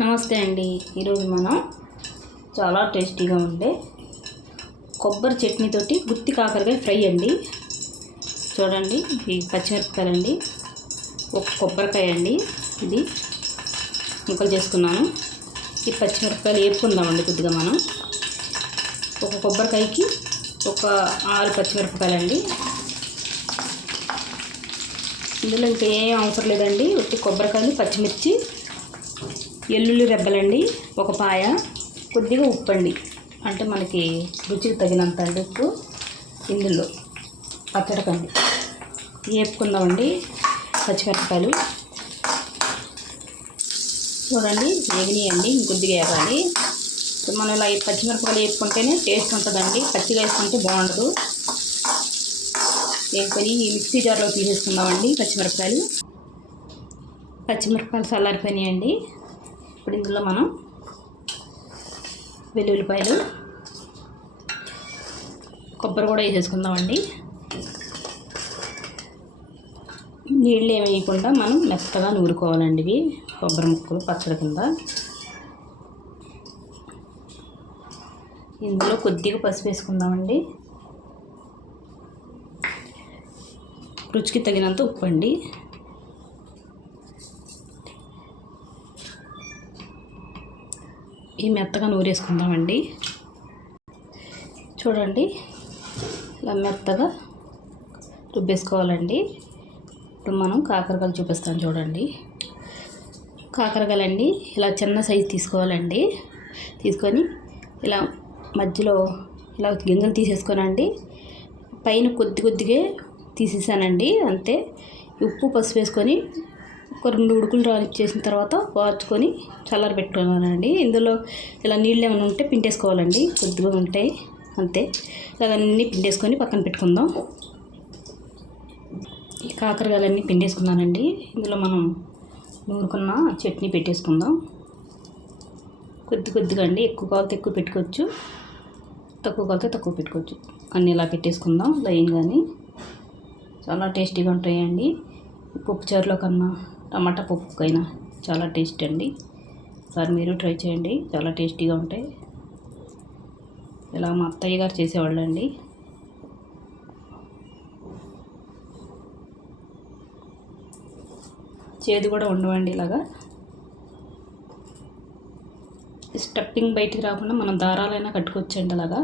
నమస్తే అండి. ఈరోజు మనం చాలా టేస్టీగా ఉండే కొబ్బరి చట్నీతోటి గుత్తి కాకరకాయ ఫ్రై అండి. చూడండి ఈ పచ్చిమిరపకాయలు అండి ఒక కొబ్బరికాయ అండి. ఇది ముక్కలు చేసుకున్నాను. ఈ పచ్చిమిరపకాయలు వేపుకుందామండి కొద్దిగా మనం. ఒక కొబ్బరికాయకి ఒక ఆరు పచ్చిమిరపకాయలు అండి ఇందులో ఇంకా ఏం అవసరం లేదండి. ఒకటి కొబ్బరికాయలు పచ్చిమిర్చి ఎల్లుల్లి రెబ్బలండి ఒక పాయ కొద్దిగా ఉప్పు అండి అంటే మనకి రుచికి తగినంత అండి ఉప్పు ఇందులో. పచ్చడికండి. వేపుకుందామండి పచ్చిమిరపకాయలు. చూడండి వేగినాయండి ఇంకొద్దిగా వేయాలి మనం ఇలా పచ్చిమిరపకాయలు వేసుకుంటేనే టేస్ట్ ఉంటుందండి. పచ్చిగా వేసుకుంటే బాగుండదు. వేసుకొని ఈ మిక్సీ జార్లో తీసేసుకుందామండి పచ్చిమిరపకాయలు. పచ్చిమిరపకాయలు చల్లారిపోయినాయండి. ఇప్పుడు ఇందులో మనం వెల్లుల్లిపాయలు కొబ్బరి కూడా వేసేసుకుందామండి. నీళ్ళు ఏమి వేయకుండా మనం మెత్తగా నూరుకోవాలండి ఇవి కొబ్బరి ముక్కలు పచ్చడి కింద. ఇందులో కొద్దిగా పసుపు వేసుకుందామండి. రుచికి తగినంత ఉప్పు అండి. ఈ మెత్తగా నూరేసుకుందామండి. చూడండి ఇలా మెత్తగా రుబ్బేసుకోవాలండి. ఇప్పుడు మనం కాకరకాయలు చూపిస్తాం చూడండి. కాకరకాయలండి ఇలా చిన్న సైజు తీసుకోవాలండి. తీసుకొని ఇలా మధ్యలో ఇలా గింజలు తీసేసుకోనండి. పైన కొద్ది కొద్దిగా తీసేసానండి అంతే. ఉప్పు పసుపు వేసుకొని ఒక రెండు ఉడుకులు రానిచ్చేసిన తర్వాత వార్చుకొని చల్లారి పెట్టుకున్నానండి ఇందులో ఇలా నీళ్ళు ఏమైనా ఉంటే పిండేసుకోవాలండి. కొద్దిగా ఉంటాయి. అంతే. ఇలా అన్నీ పిండేసుకొని పక్కన పెట్టుకుందాం. ఈ కాకరకాయలన్నీ పిండేసుకున్నానండి. ఇందులో మనం నూరుకున్న చట్నీ పెట్టేసుకుందాం. కొద్ది కొద్దిగా అండి. ఎక్కువ కావాలితే ఎక్కువ పెట్టుకోవచ్చు. తక్కువ కావాలితే తక్కువ పెట్టుకోవచ్చు. అన్నీ ఇలా పెట్టేసుకుందాం. లైన్ కానీ చాలా టేస్టీగా ఉంటాయండి. పప్పు చారులో కన్నా టమాటా పప్పుకైనా చాలా టేస్ట్ అండి. సార్ మీరు ట్రై చేయండి చాలా టేస్టీగా ఉంటాయి. ఇలా మా అత్తయ్య గారు చేసేవాళ్ళండి. చేదు కూడా ఉండవండి ఇలాగా. స్టెప్పింగ్ బయటికి రాకుండా మనం దారాలైనా కట్టుకోవచ్చండి అలాగా.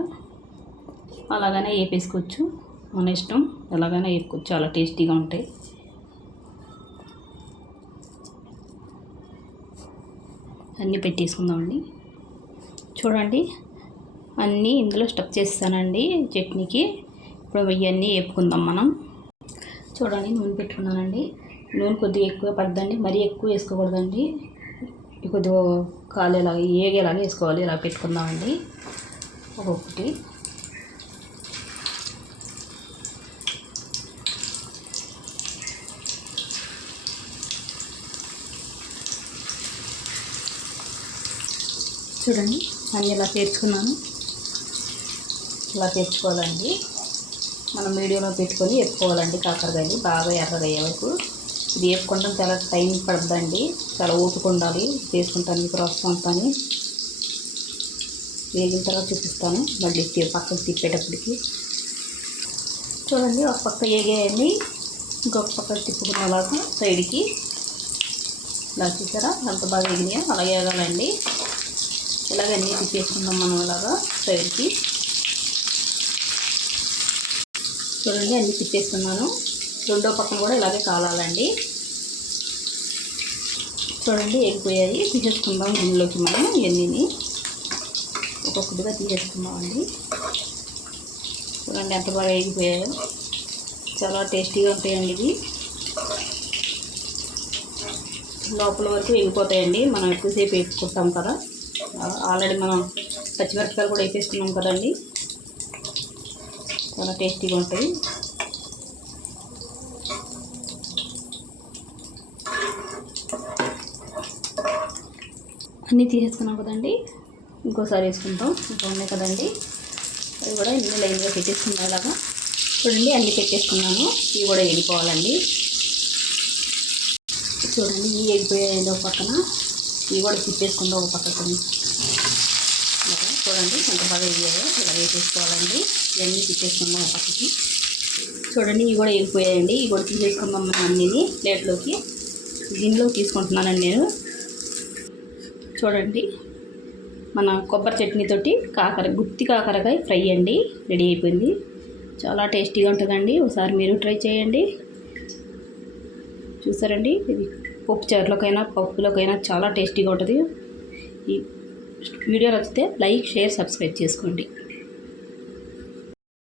అలాగనే వేపేసుకోవచ్చు మన ఇష్టం ఎలాగైనా వేపుకోవచ్చు చాలా టేస్టీగా ఉంటాయి. అన్నీ పెట్టేసుకుందామండి. చూడండి అన్నీ ఇందులో స్టఫ్ చేస్తానండి చట్నీకి. ఇప్పుడు ఇవన్నీ వేపుకుందాం మనం. చూడండి నూనె పెట్టుకున్నానండి. నూనె కొద్దిగా ఎక్కువ పడదండి మరీ ఎక్కువ వేసుకోకూడదండి. కొద్దిగా కాలేలాగా ఏగేలాగా వేసుకోవాలి ఇలా పెట్టుకుందామండి. ఒక్కొక్కటి. చూడండి. అన్నీ ఇలా చేర్చుకున్నాను. ఇలా తెచ్చుకోవాలండి మనం మీడియంలో పెట్టుకొని ఎప్పుకోవాలండి కాకరకాయలు. బాగా ఎర్రగా అయ్యే వరకు. ఇది వేపుకోవడం చాలా టైం పడుతుందండి. చాలా ఓపిక ఉండాలి. చేసుకుంటాను ప్రాసెస్ అంతా వేగిన తర్వాత చూపిస్తాను. మళ్ళీ పక్కకు తిప్పేటప్పటికి. చూడండి ఒక పక్క వేగాయండి. ఇంకొక పక్క తిప్పుకునేలాగా సైడ్కి. ఇలా చూసారా? ఎంత బాగా వేగినాయో? అలా వేగాలండి. ఇలాగ అన్నీ తిప్పేసుకుందాం మనం ఇలాగా సైడ్కి. చూడండి అన్నీ తిప్పేసుకున్నాను రెండో పక్కన కూడా ఇలాగే కాలాలండి. చూడండి ఎగిపోయాయి తీసేసుకుందాం గిన్నెలోకి మనం ఇవన్నీ ఒక్కొక్కటిగా తీసేసుకుందామండి. చూడండి ఎంత బాగా ఎగిపోయాయో చాలా టేస్టీగా ఉంటాయండి ఇవి. లోపల వరకు ఎగిపోతాయండి మనం ఎక్కువసేపు వేసుకుంటాం కదా. ఆల్రెడీ మనం పచ్చిమిరపకాయలు కూడా వేసేసుకున్నాం కదండి. చాలా టేస్టీగా ఉంటుంది అన్నీ తీసేసుకున్నాం కదండి. ఇంకోసారి వేసుకుంటాం. ఇంకా ఉన్నాయి కదండి. అవి కూడా ఇన్ని లైన్గా పెట్టేసుకున్నాం అలాగా చూడండి అన్నీ పెట్టేసుకున్నాను. ఇవి కూడా వెళ్ళిపోవాలండి చూడండి ఈ ఎగిపోయాయి పక్కన. ఇవి కూడా తిప్పేసుకుందాం ఒక పక్కకు చూడండి ఎంత బాగా వేయాలో ఇలా వేసేసుకోవాలండి. ఇవన్నీ తిప్పేసుకుందాం ఒక పక్కకి. చూడండి ఇవి కూడా వెళ్ళిపోయాయండి ఇవి కూడా తీసేసుకుందాం మనం అన్నీ ప్లేట్లోకి. దీనిలో తీసుకుంటున్నానండి నేను. చూడండి మన కొబ్బరి చట్నీతోటి కాకర గుత్తి కాకరకాయ ఫ్రై అండి. రెడీ అయిపోయింది. చాలా టేస్టీగా ఉంటుందండి. ఒకసారి మీరు ట్రై చేయండి. చూసారండి? ఇది పప్పు చారులోకైనా పప్పులోకైనా చాలా టేస్టీగా ఉంటుంది. ఈ వీడియో నచ్చితే లైక్ షేర్ సబ్స్క్రైబ్ చేసుకోండి.